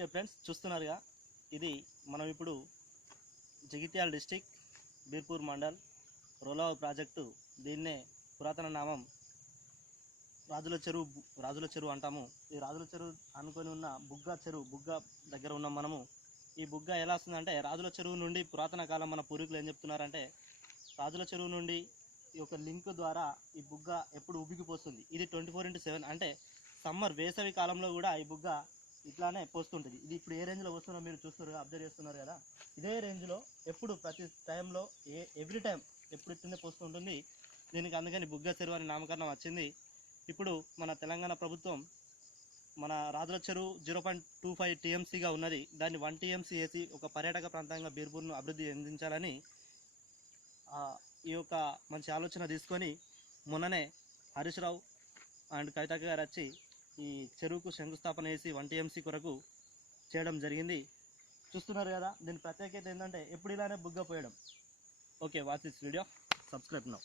Okay friends చూస్తున్నారుగా. ఇది మనం ఇప్పుడు జగిత్యాల డిస్టిక్ బీర్పూర్ మండల్ రోలావ్ ప్రాజెక్టు దీన్నే పురాతన నామం రాజుల చెరువు రాజుల చెరువు అంటాము. ఈ రాజుల చెరువు అనుకొని ఉన్న బుగ్గ చెరువు బుగ్గ దగ్గర ఉన్నాం మనము ఈ బుగ్గ ఎలా వస్తుందంటే రాజుల చెరువు నుండి పురాతన కాలం మన పూర్వీకులు ఏం చెప్తున్నారంటే రాజుల చెరువు నుండి ఈ యొక్క లింక్ ద్వారా ఈ బుగ్గ ఎప్పుడు ఉబికిపోతుంది. ఇది ట్వంటీ ఫోర్ ఇంటూ సెవెన్ అంటే సమ్మర్ వేసవి కాలంలో కూడా ఈ బుగ్గ ఇట్లానే పోస్తుంటుంది ఇది ఇప్పుడు ఏ రేంజ్లో వస్తుందో మీరు చూస్తున్నారు అబ్జర్వ్ చేస్తున్నారు కదా? ఇదే రేంజ్లో ఎప్పుడు ప్రతి టైంలో ఏ ఎవ్రీ టైం ఎప్పుడు ఇట్లనే పోస్తుంటుంది దీనికి అందుకని బుగ్గ చెరువు అని నామకరణం వచ్చింది. ఇప్పుడు మన తెలంగాణ ప్రభుత్వం మన రాజుల చెరువు జీరో పాయింట్ టూ ఫైవ్ టీఎంసీగా ఉన్నది. దాన్ని వన్ టీఎంసీ వేసి ఒక పర్యాటక ప్రాంతంగా బీర్పూర్ను అభివృద్ధి చెందించాలని ఈ యొక్క మంచి ఆలోచన తీసుకొని మొన్ననే హరీష్ రావు అండ్ కవిత గారు వచ్చి ఈ చెరువుకు శంకుస్థాపన చేసి వన్ టీఎంసీ కొరకు చేయడం జరిగింది. చూస్తున్నారు కదా దీని ప్రత్యేకత ఏంటంటే ఎప్పుడు ఇలానే బుగ్గ పోయడం. Okay watch this video. Subscribe now.